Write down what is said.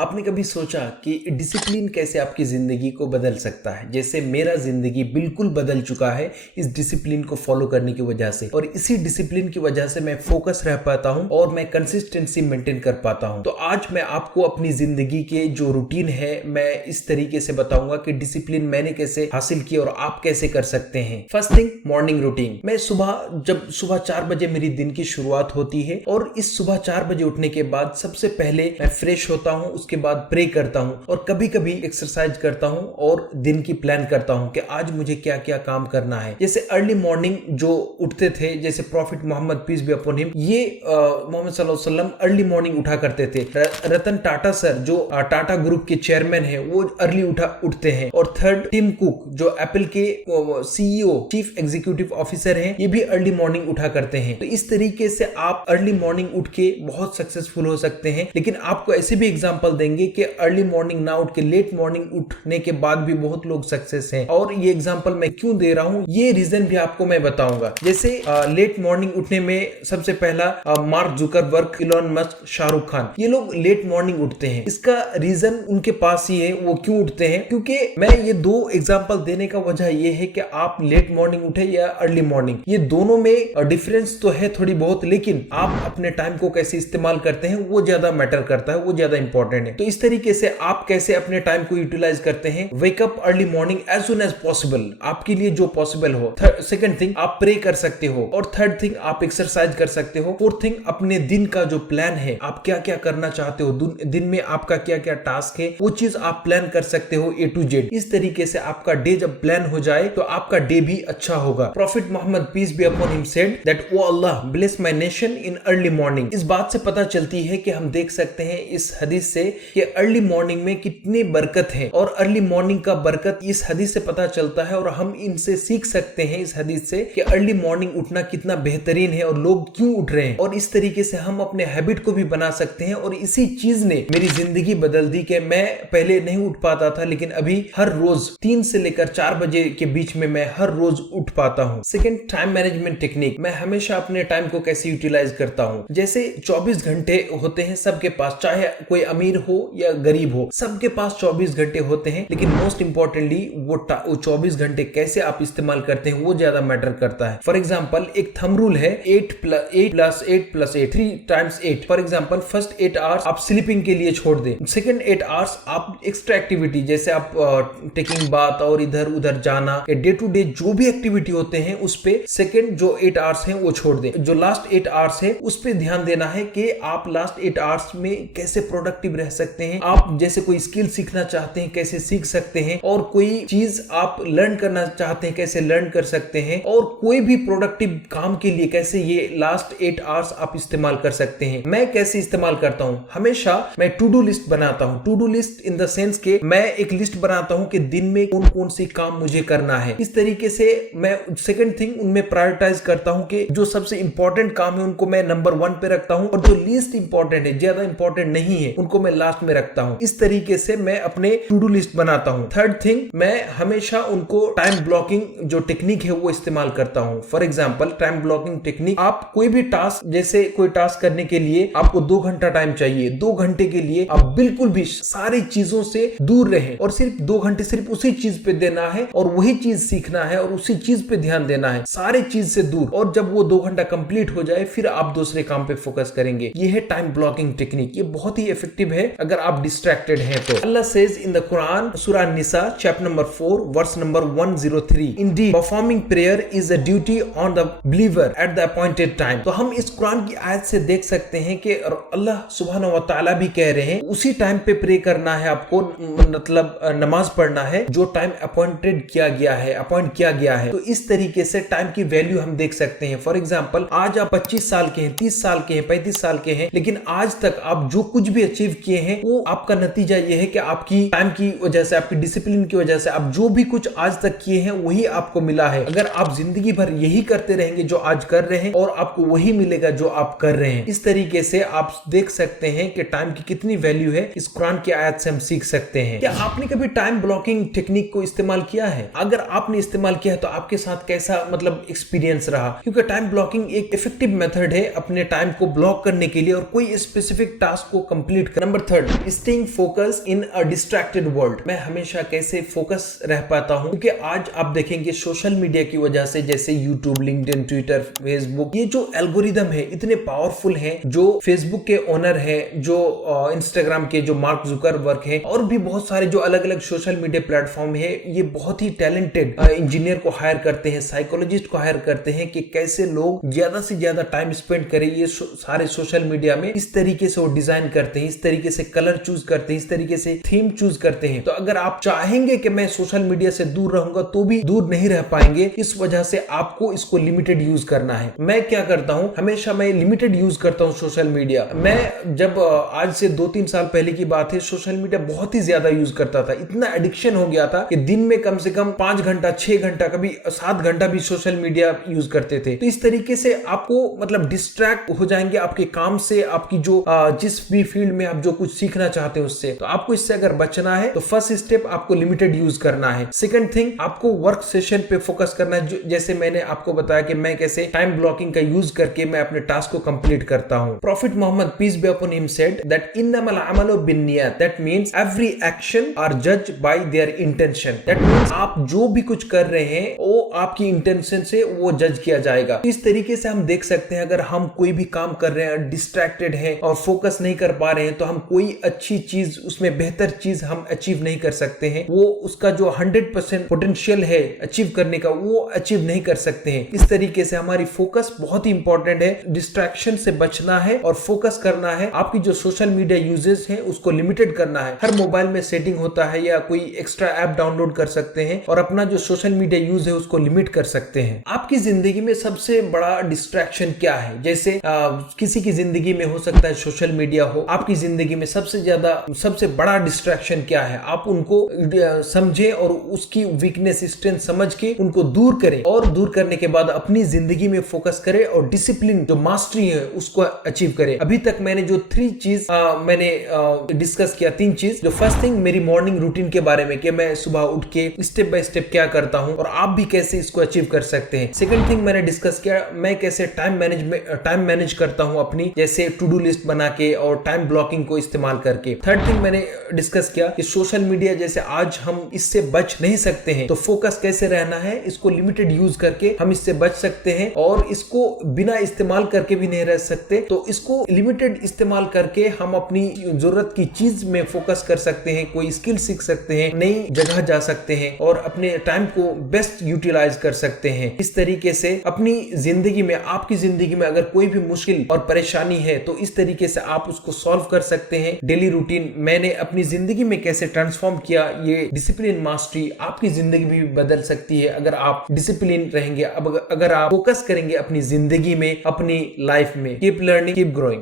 आपने कभी सोचा कि डिसिप्लिन कैसे आपकी ज़िंदगी को बदल सकता है? जैसे मेरा ज़िंदगी बिल्कुल बदल चुका है इस डिसिप्लिन को फॉलो करने की वजह से, और इसी डिसिप्लिन की वजह से मैं फोकस रह पाता हूं और मैं कंसिस्टेंसी मेंटेन कर पाता हूं। तो आज मैं आपको अपनी ज़िंदगी के जो रूटीन है मैं इस तरीके से बताऊंगा कि डिसिप्लिन मैंने कैसे हासिल किया और आप कैसे कर सकते हैं। First thing, morning routine. मैं जब सुबह 4 बजे मेरी दिन की शुरुआत होती है और इस सुबह 4 बजे उठने के बाद सबसे पहले मैं फ्रेश होता हूं, उसके बाद प्रे करता हूं और कभी कभी एक्सरसाइज करता हूं और दिन की प्लान करता हूं कि आज मुझे क्या क्या काम करना है। जैसे अर्ली मॉर्निंग जो उठते थे, जैसे prophet Muhammad peace be upon him, ये मोहम्मद सल्लल्लाहु अलैहि वसल्लम अर्ली मॉर्निंग उठा करते थे। रतन टाटा सर जो टाटा ग्रुप के चेयरमैन है वो अर्ली उठते हैं। और थर्ड, टिम कुक जो एप्पल के सीईओ चीफ एग्जीक्यूटिव ऑफिसर हैं, ये भी अर्ली मॉर्निंग उठा करते हैं। तो इस तरीके से आप अर्ली मॉर्निंग उठ के बहुत सक्सेसफुल हो सकते हैं। लेकिन आपको ऐसे भी एग्जांपल देंगे कि अर्ली मॉर्निंग ना उठ के लेट मॉर्निंग उठने के बाद भी बहुत लोग सक्सेस हैं। और ये एग्जांपल मैं क्यों दे रहा हूं, ये रीजन भी आपको मैं बताऊंगा। जैसे लेट मॉर्निंग उठने में सबसे पहला mark Zuckerberg, Elon Musk, Shahrukh Khan, ये लोग लेट मॉर्निंग उठते हैं। इसका रीजन उनके पास ही है, वो क्यों उठते हैं। क्योंकि मैं ये दो एग्जांपल देने का वजह ये है कि आप लेट मॉर्निंग उठे या अर्ली मॉर्निंग, ये दोनों में डिफरेंस तो है थोड़ी बहुत, लेकिन आप अपने टाइम को कैसे इस्तेमाल करते हैं वो ज्यादा मैटर करता है, वो ज्यादा इंपॉर्टेंट है। तो इस तरीके से आप कैसे अपने टाइम को यूटिलाइज करते हैं। Wake up early morning as soon as possible, आपके लिए जो पॉसिबल हो। सेकंड थिंग, आप प्रे कर सकते हो। और थर्ड थिंग, आप एक्सरसाइज कर सकते हो। फोर्थ थिंग, अपने दिन का जो प्लान है, आप क्या क्या करना चाहते हो, दिन में आपका क्या क्या टास्क है, वो चीज आप प्लान कर सकते हो A to Z। इस तरीके से आपका डे जब प्लान हो जाए तो आपका डे भी अच्छा होगा। Prophet Muhammad peace be upon him said that O Allah bless my nation in early morning. इस बात से पता चलती है कि हम देख सकते हैं इस हदीस से कि अर्ली मॉर्निंग में कितनी बरकत है, और अर्ली मॉर्निंग का बरकत इस हदीस से पता चलता है। और हम इनसे सीख सकते हैं इस हदीस से कि अर्ली मॉर्निंग उठना कितना बेहतरीन है और लोग क्यों उठ रहे हैं। और इस तरीके से हम अपने हैबिट को भी बना सकते हैं। और इसी चीज ने मेरी जिंदगी बदल दी कि मैं पहले नहीं उठ पाता था, लेकिन अभी हर रोज 3 से लेकर 4 बजे के बीच में मैं हर रोज उठ पाता हूँ। Second, time management technique. मैं हमेशा अपने टाइम को कैसे यूटिलाइज करता हूँ। जैसे 24 घंटे होते हैं सबके पास, चाहे कोई अमीर हो या गरीब हो, सबके पास 24 घंटे होते हैं। लेकिन मोस्ट इंपॉर्टेंटली वो 24 घंटे कैसे आप इस्तेमाल करते हैं वो ज्यादा मैटर करता है। फॉर एग्जाम्पल, एक थंब रूल है 8 + 8 3 times 8। For example, first 8 hours आप स्लीपिंग के लिए छोड़ दें। सेकंड 8 आवर्स आप एक्स्ट्रा एक्टिविटी, जैसे आप टेकिंग बात और इधर उधर जाना, डे टू डे जो भी एक्टिविटी होते हैं उस पे सेकंड जो 8 आवर्स हैं वो छोड़ दें। जो लास्ट 8 आवर्स है उस पे ध्यान देना है कि आप लास्ट 8 आवर्स में कैसे प्रोडक्टिव रह सकते हैं। आप जैसे कोई स्किल सीखना चाहते हैं कैसे सीख सकते हैं, और कोई चीज आप लर्न करना चाहते हैं कैसे लर्न कर सकते हैं, और कोई भी प्रोडक्टिव काम के लिए कैसे ये लास्ट 8 आवर्स आप इस्तेमाल कर सकते हैं। मैं कैसे इस्तेमाल करता हूं, हमेशा मैं टू डू लिस्ट बनाता हूं। To do list in the sense के मैं एक लिस्ट बनाता हूं कि दिन में कौन कौन सी काम मुझे करना है। इस तरीके से मैं सेकंड थिंग उनमें प्रायोरिटाइज करता हूं कि जो सबसे इंपॉर्टेंट काम है उनको मैं नंबर 1 पे रखता हूं, और जो लीस्ट इंपॉर्टेंट है, ज्यादा इंपॉर्टेंट नहीं है, उनको मैं लास्ट में रखता हूं। इस तरीके से मैं अपने टू डू लिस्ट बनाता हूं। थर्ड थिंग, मैं हमेशा उनको टाइम ब्लॉकिंग जो टेक्निक है वो इस्तेमाल करता हूं। For example, time blocking technique, आप कोई भी टास्क, जैसे कोई टास्क करने के लिए आपको 2 घंटा टाइम चाहिए, 2 घंटे के लिए आप बिल्कुल भी सारी चीजों से दूर रहें और सिर्फ 2 घंटे सिर्फ उसी चीज पे देना है और वही चीज सीखना है और उसी चीज पे ध्यान देना है, सारी चीज से दूर। और जब वो 2 घंटा कंप्लीट हो जाए फिर आप दूसरे काम पे फोकस करेंगे। ये है टाइम ब्लॉकिंग टेक्निक। ये बहुत ही इफेक्टिव है अगर आप डिस्ट्रैक्टेड हैं तो। Allah says in the Quran, Surah Nisa chapter number 4 verse number 103, indeed performing prayer is a duty on the believer at the appointed time. तो हम इस कुरान की आयत से देख सकते हैं कि अल्लाह सुब्हानहू व तआला भी कह रहे हैं उसी टाइम पे प्रे करना है आपको, मतलब नमाज पढ़ना है जो टाइम अपॉइंटेड किया गया है, अपॉइंट किया गया है। तो इस तरीके से टाइम की वैल्यू हम देख सकते हैं। फॉर एग्जांपल, आज आप 25 साल के हैं, 30 साल के हैं, 35 साल के हैं, लेकिन आज तक आप जो कुछ भी अचीव किए हैं वो आपका नतीजा ये है कि आपकी टाइम की वजह से, आपकी डिसिप्लिन की वजह से आप जो भी कुछ आज तक किए हैं वही आपको मिला है। अगर आप जिंदगी भर यही करते रहेंगे जो आज कर रहे हैं, और आपको वही मिलेगा जो आप कर रहे हैं। इस तरीके से आप देख सकते हैं कि टाइम की कितनी वैल्यू है, इस कुरान की आयत से हम सीख सकते हैं। क्या आपने कभी टाइम ब्लॉकिंग टेक्निक को इस्तेमाल किया है? अगर आपने इस्तेमाल किया है तो आपके साथ कैसा मतलब एक्सपीरियंस रहा? क्योंकि टाइम ब्लॉकिंग एक इफेक्टिव मेथड है अपने टाइम को ब्लॉक करने के लिए और कोई स्पेसिफिक टास्क को कंप्लीट कर। Number third, staying focus in a distracted world. मैं हमेशा कैसे फोकस रह पाता हूं, क्योंकि आज आप देखेंगे सोशल मीडिया की वजह से, जैसे यूट्यूब, लिंक्डइन, ट्विटर, फेसबुक, ये जो एल्गोरिदम है इतने पावरफुल हैं। जो फेसबुक के ओनर है, जो इंस्टाग्राम के जो मार्क जुकरबर्ग है, और भी बहुत सारे जो अलग अलग सोशल मीडिया प्लेटफॉर्म है, ये बहुत ही टैलेंटेड इंजीनियर को हायर करते हैं, साइकोलॉजिस्ट को हायर करते हैं कि कैसे लोग ज्यादा से ज्यादा टाइम स्पेंड करें ये सारे सोशल मीडिया में। इस तरीके से वो डिजाइन करते हैं, इस तरीके से कलर चूज करते हैं, इस तरीके से थीम चूज करते हैं। तो अगर आप चाहेंगे कि मैं सोशल मीडिया से दूर रहूंगा तो भी दूर नहीं रह पाएंगे। इस वजह से आपको इसको लिमिटेड यूज करना है। मैं क्या करता हूं, हमेशा मैं लिमिटेड यूज करता हूं सोशल मीडिया। मैं जब आज से 2-3 साल पहले की बात है, सोशल मीडिया बहुत ही ज्यादा यूज करता था, इतना एडिक्शन हो गया था कि दिन में कम से कम 5 घंटा, 6 घंटा, कभी 7 घंटा भी सोशल मीडिया यूज करते थे। तो इस तरीके से आपको मतलब डिस्ट्रैक्ट हो जाएंगे आपके काम से, आपकी जो जिस भी फील्ड में आप जो कुछ सीखना चाहते हैं उससे। तो आपको इससे अगर बचना है तो फर्स्ट स्टेप आपको लिमिटेड यूज करना है। सेकंड थिंग, आपको वर्क सेशन पे फोकस करना है। जैसे मैंने आपको बताया कि मैं कैसे टाइम ब्लॉकिंग का यूज करके मैं अपने टास्क को कंप्लीट करता हूं। Prophet Muhammad peace be upon him said that इन्नमल अमलु बिन्नियात, that means every action are judged by their intention. That means आप जो भी कुछ कर रहे हैं वो आपकी इंटेंशन से वो जज किया जाएगा। इस तरीके से हम देख सकते हैं, अगर हम कोई भी काम कर रहे हैं, डिस्ट्रैक्टेड हैं और फोकस नहीं कर पा रहे हैं, तो हम कोई अच्छी चीज, उसमें बेहतर चीज हम अचीव नहीं कर सकते हैं। वो उसका जो 100% पोटेंशियल है अचीव करने का, वो अचीव नहीं कर सकते हैं। इस तरीके से हमारी फोकस बहुत ही इंपॉर्टेंट है। डिस्ट्रैक्शन से बचना है और फोकस करना है। आपकी जो सोशल मीडिया यूजेस है उसको लिमिटेड करना है। हर मोबाइल में सेटिंग होता है या कोई एक्स्ट्रा ऐप डाउनलोड कर सकते हैं और अपना जो सोशल मीडिया यूज है उसको लिमिट कर सकते हैं। आपकी जिंदगी में सबसे बड़ा डिस्ट्रैक्शन क्या है? जैसे किसी की जिंदगी में हो सकता है सोशल मीडिया हो, आपकी जिंदगी में सबसे बड़ा डिस्ट्रैक्शन क्या है? आप उनको समझे और उसकी वीकनेस, स्ट्रेंथ समझ के उनको दूर करें, और दूर करने के बाद अपनी जिंदगी में फोकस करें और डिसिप्लिन, जो मास्टरी है, उसको अचीव करें। अभी तक मैंने जो 3 चीज मैंने डिस्कस किया, 3 चीज। जो फर्स्ट थिंग मेरी मॉर्निंग रूटीन के बारे में कि मैं सुबह उठ के स्टेप बाय स्टेप क्या करता हूं और आप भी कैसे इसको अचीव कर सकते हैं। सेकंड थिंग मैंने डिस्कस किया, मैं कैसे टाइम मैनेज करता हूं अपनी, जैसे टू डू लिस्ट बना के और टाइम ब्लॉकिंग को इस्तेमाल करके। थर्ड थिंग मैंने डिस्कस किया कि सोशल मीडिया जैसे आज हम इससे बच नहीं सकते हैं, तो फोकस कैसे रहना है, इसको लिमिटेड यूज करके हम इससे बच सकते हैं, और इसको बिना इस्तेमाल करके भी नहीं रह सकते। तो इसको लिमिटेड इस्तेमाल करके हम अपनी जरूरत की चीज में फोकस कर सकते हैं, कोई स्किल सीख सकते हैं, नई जगह जा सकते हैं और अपने टाइम को बेस्ट यूटिलाइज कर सकते हैं। इस तरीके से अपनी जिंदगी में, आपकी जिंदगी में अगर कोई भी मुश्किल और परेशानी है तो इस तरीके से आप उसको सॉल्व कर सकते हैं। डेली रूटीन मैंने अपनी जिंदगी में कैसे ट्रांसफॉर्म किया, ये डिसिप्लिन मास्टरी आपकी जिंदगी भी बदल सकती है अगर आप डिसिप्लिन रहेंगे, अगर आप फोकस करेंगे अपनी जिंदगी में, अपनी लाइफ में। Keep learning, keep growing.